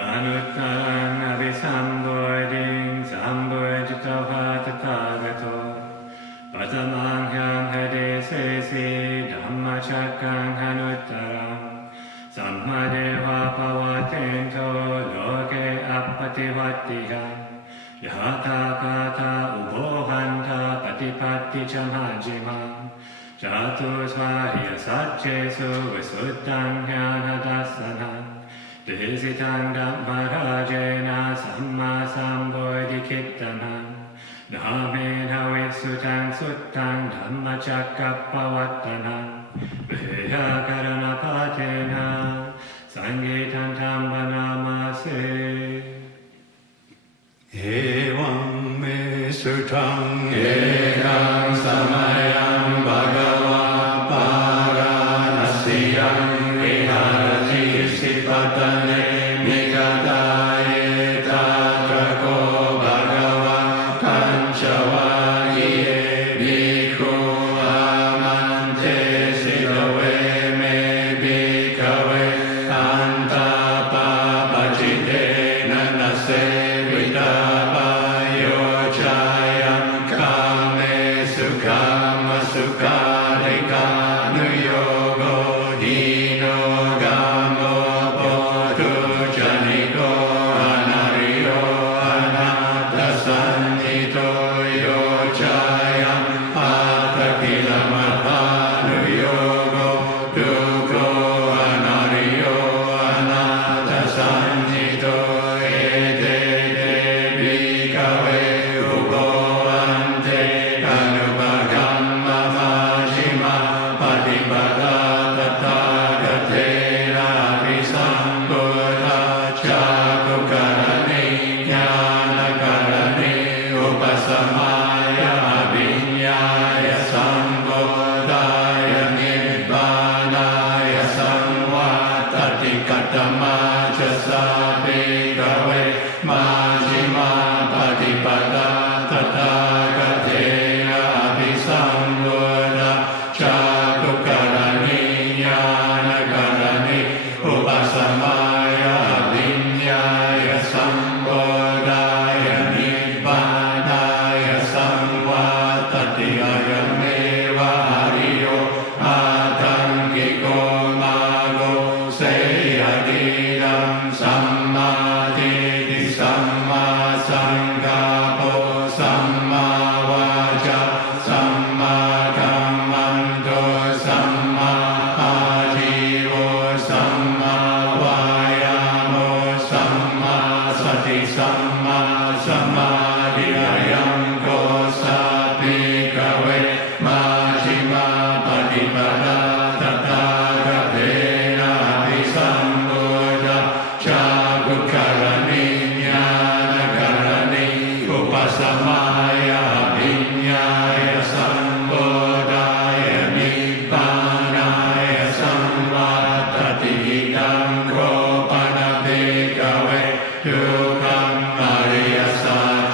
อนุตตรังอภิสัมโพธิงสัมโพธิตวะตถาคตปัตมังหังหเดเสสีธัมมจักขังอนุตตรังสัมมาเดวะภวะเตนโทโลเกอัปปติวัตติหังยะถากาธาอุโบหันธาปฏิปัตติจมัจจิมังจตุสวาหิยสัจเจสุวิสุตตังญาณทัสสนังเดสิตังดัมมราเจนะสัมมาสัมโพธิคิตตังนาเมนะเวสุตังสุตตังธัมมจักกัปปวัตตนังเวยากรณปาเทนะสังฆิทังธัมมนามาเสเอวังเมสุทังเอกังสมัยังภะคะวะปาราณสียังวิหารติสิปตเนมิกตาเยตาตระโกภะคะวะปัญจวัคคีย์ภิกขุอามันเตสิกเวเมภิกขเวอันตาปาปจิเตนะนะเสวิตาสุขาริกานุโยโกดีโนกามโมโพธุจนิโกอนาริโยอนาตสันนิโตโยจายังปัตติลมัฏฐานุโยโกทุโกอนาริโยอนาตสันนิโตเอเตเตภิกขเวอุโบอันเตอนุปกัมปฏิปทาตถาคเตนะภิสัมพุทธาจาตุการณิญาณการณิอุปสมัยอภิญญายสัมโพธายนิพพานายสังวาตติกัตตมาจสาภิกขเวมาชิมาปฏิปทาตถาคเตนะภิสัมพุทธาจาตุการณิญาณการณิอุปสมัยอภิญญายสัมโพธายนิพพานายสังวาตติอายเมวะหริโยอาทังกิโกมาโกเสยดิดังสัมมาทิฏฐิสัมมาสังกัปโปสัมมาวาจาสัมมากัมมันโตสัมมาอาชีวสัมมาวายาโมสัมมาสติสัมมาสมาธิยังโกสัพพิกเวมาชิมาปฏิปทาตถาคเตนะภิสัมพุทธาจาตุการณิญาณการณิอุปสมัยอภิญญายสัมโพธายนิพพานายสังวาตติดังโคปนะภิกขเวทุกขังอริยสัจ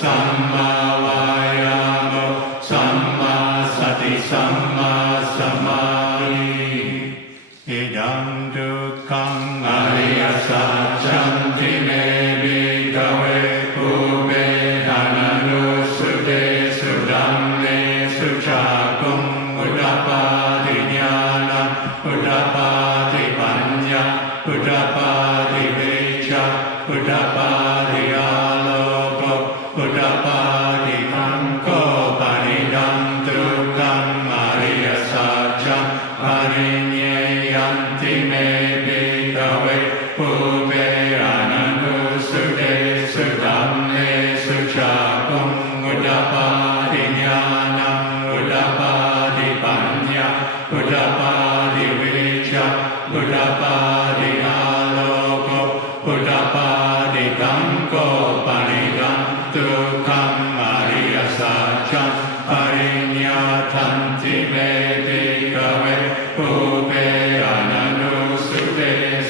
สัมมาวายามะสัมมาสติสัมมาสมาธิอิดังทุกขังอริยสัจจันติเมภิกขเวภูเบอนันตุสุเตสุดัมเมสุชาคุงอุตตปาทิญาณังอุตตปาทิปัญญาอุตตปาทิวิชาอุตตปาทิอาโลกอุตตปาทิขังโกปานิดังทุกขังอริยสัจจังปริญเยยันติเมภิกขเวภูเบอนันตุสุเตสุดัมเมสุชาคุงอุตตปาทิญาณังอุตตปาทิปัญญาอุตตปาทิวิชาอุตตปาทิอาโลกอุตตปาทิขังโกปานิดังทุกขังอริยสัจจังปริญญาทันติเมภิกขเวภูเบอนันตุสุเต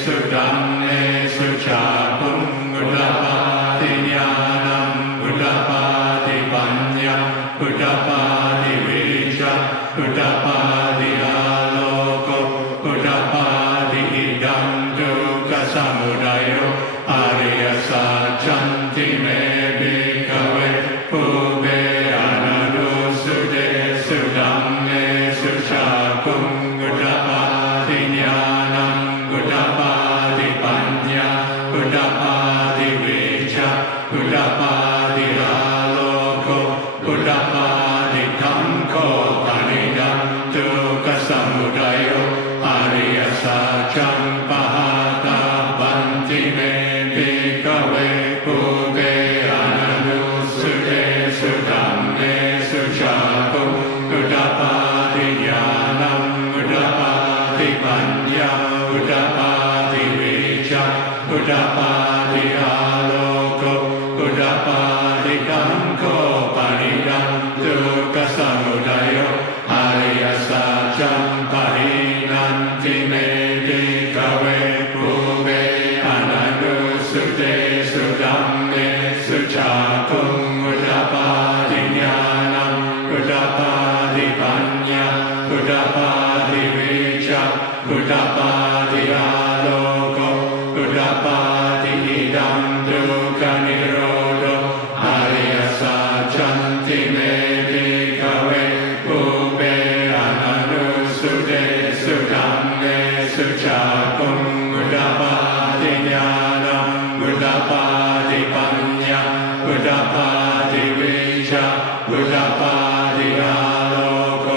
สุดัมเมสุชาคุงอุตตปาทิญาณังอุตตปาทิปัญญาอุตตปาทิวิชาอุตตปาทิอาโลกอุตตปาทิอิดังทุกขสมุทัยอริยสัจจันติเมภิกขเวภูเบอนันตุสุเตสุดัมเมสุชาคุงอุตตปาทิญาณังอุตตปาทิปัญญาอุตตปาทิวิชาอุตตปาทิอาโลกอุตตปาทิขังโกปานิดังทุกขสมุทัยอริยสัจจังปหาตาปันติเมภิกขเวภูเบอนันตุสุเตสุดัมเมสุชาคุงอุตตปาทิญาณังอุตตปาทิปัญญาอุตตปาทิวิชาอุตตปาทิอาโลกอุตตปาทิขังโกปานิดังทุกขสมุทัยอริยสัจจังปรินันติเมภิกขเวภูเบอนันตุสุเตสุดัมเมสุชาคุงอุตตปาทิญาณังอุตตปาทิปัญญาอุตตปาทิวิชาอุตตปาทิอาโลกอุตตปาทิอิดังทุกขนิโรธอริยสัจจันติเมภิกขเวภูเบอนันตุสุเตสุดัมเมสุชาคุงอุตตปาทิญาณังอุตตปาทิปัญญาอุตตปาทิวิชาอุตตปาทิอาโลก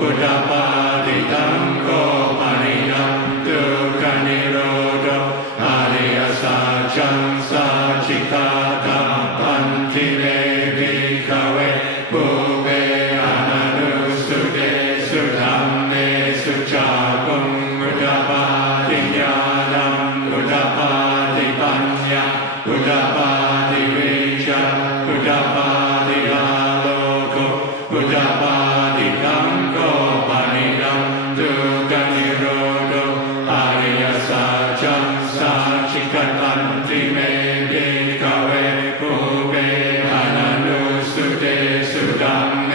อุตตปาทิขังโกปานิดังทุกขนิโรธอริยสัจจังสัจจิกาตาปันติเมภิกขเวภูเบอนันตุสุเตสุดัมเมสุชาคุงอุตตปาทิญาณังอุตตปาทิปัญญาอุตตปาทิวิชาอุตตปาทิอาโลกอุตตปาทิขังโกปานิดังทุกขนิโรธอริยสัจจังสัจจิกตันติเมภิกขเวภูเบอนันตุสุเตสุดัมเม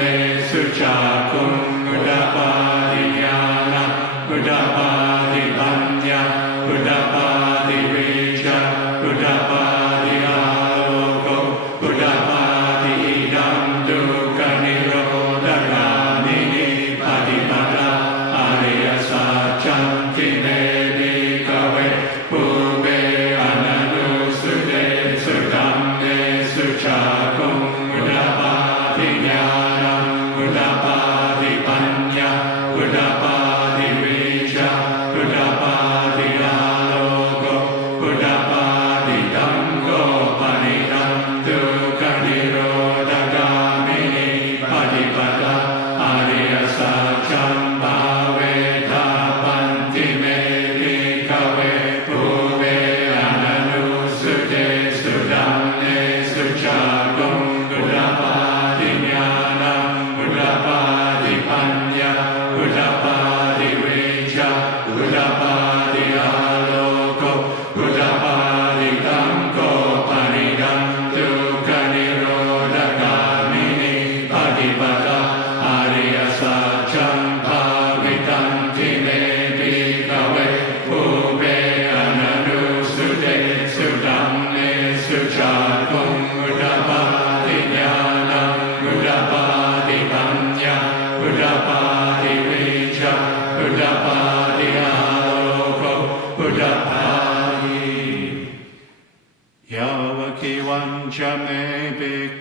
สุชาคุงอุตตปาทิญาณังอุตตปาทิปัญญาอุตตปาทิวิชาอุตตปาทิอาโลกอุตตปาทิ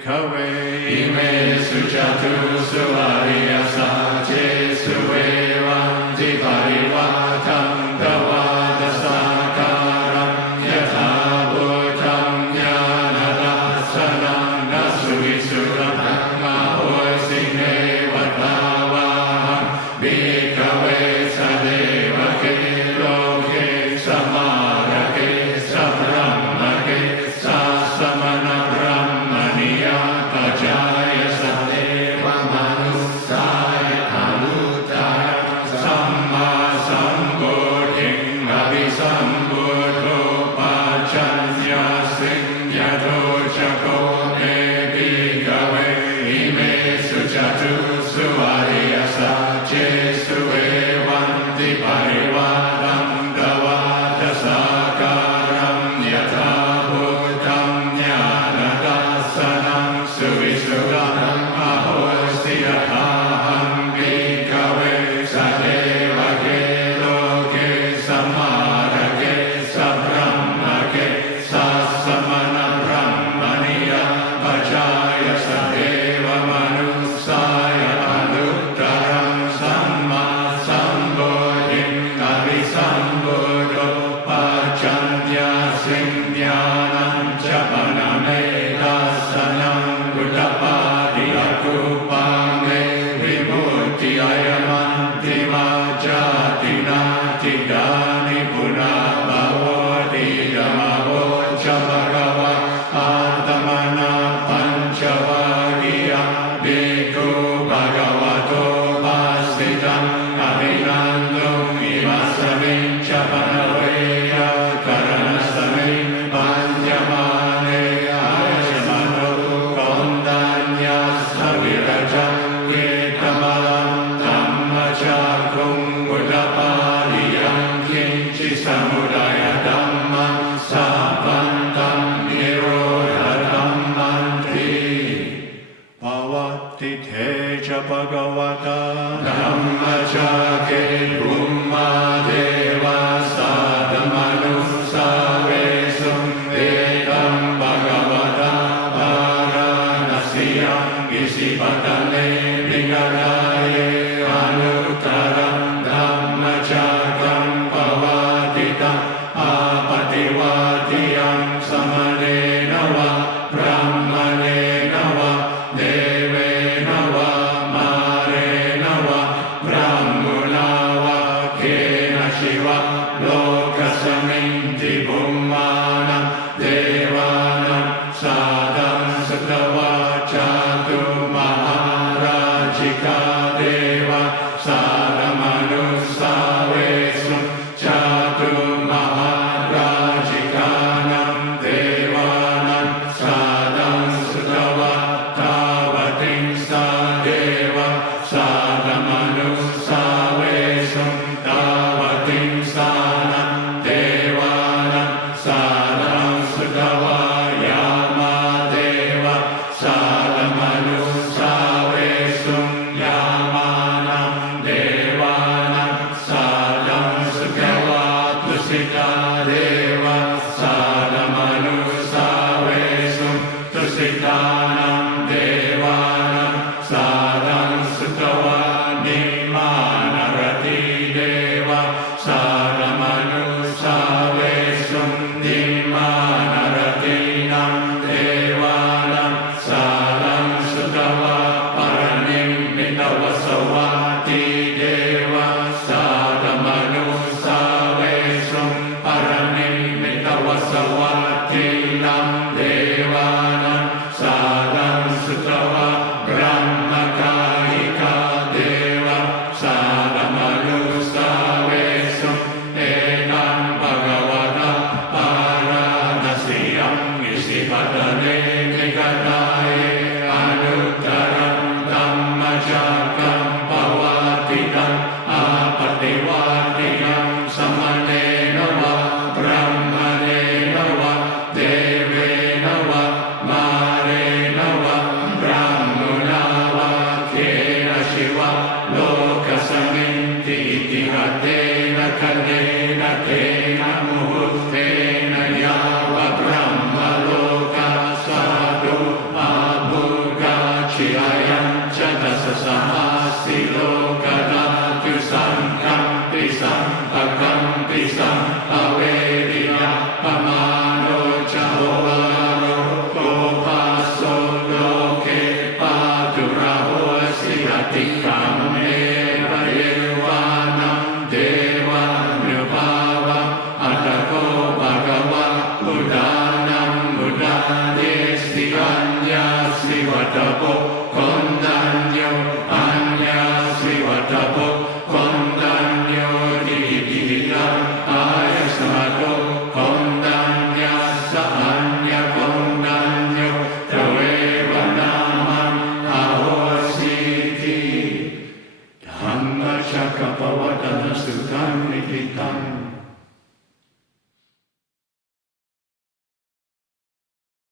เวอิเมสุจตุสุอริยสัจเจสุเววันติปริวาทังกวาตสังการังยถาภูตังญาณทัสสนังนัสสุวิสุทธังมโหสิเนวตาวาหังภิกขเวสเดวะเกโลเกสมาระเกสัพพะมะเกสัสสมณพระมณียาปัจจายสัตเตวะมนุสสายอนุตตรสัมมาสัมพุทธิอภิสัมพุทโธปัจจัญญาสิญญโตจักโกเมภิกขเวอิเมสุจตุสุอริยสัจเจสุเอวันติปริวารังกวาตสักการังยถาภูตังญาณทัสสนังสุวิสุทธังมโหสิยถาหังภิกขเวสเทวะเกโลเกสัมมาระเกสัพพะมะเกสัสสมณพระมณียาปัจจายสัตเทวมนุสสายอนุตตรังสัมมาสัมพุทธิอภิสัมพุทโธปัจจัญญาสิญญาณัญจปนเมตัสสนังอุตตปาติอกุปังเมวิมุตติอายมันติมาจาตินาติดานิปุนาภาวติธรรมโวจะภะคะวะอาตมนาปัญจวัคคียภิกขุภะคะวะโตปัสสิตังอภินันตุอิมัสสมิงจะปะเวยกรณสมิงปัญญมาเนอาชมาโตกอนตัญญาสวิรจังเวตมาลังธัมมจักขุงอุตตปาริยังคิญจิสมุทัยธัมมังสัพพันธัมนิโรธธัมมันติภวัตติเทจะภะคะวะตาธัมมจักเกภุมมาเทวาสัตตมนุสสาเวสุเอตัมภะคะวะตาภารณสียังอิสิปตะเนปิกขายเยอนุตตรังธัมมจักขังภวติตังอาปฏิวาทิยังสมเนนวะพระมเนนวะเดเวนวะมาเรนวะพระมุนาวะเกนะชิวะโลกัสสมิงติภุมมานังเทวานังสาดังสัตวาจาตุมหาราชิกา สิอายัญชนะสสหัสสิโลกนาตุสังฆัมปิสังภะกัมปิสังภเวริยะปมาโนจโหโรโกภาโสโลเกปาตุระโหสิอติกัมเมวะเยวานังเทวานุภาวังอัตโกภะคะวะอุดานังอุดาเดสิอัญญาสิวัตโปโก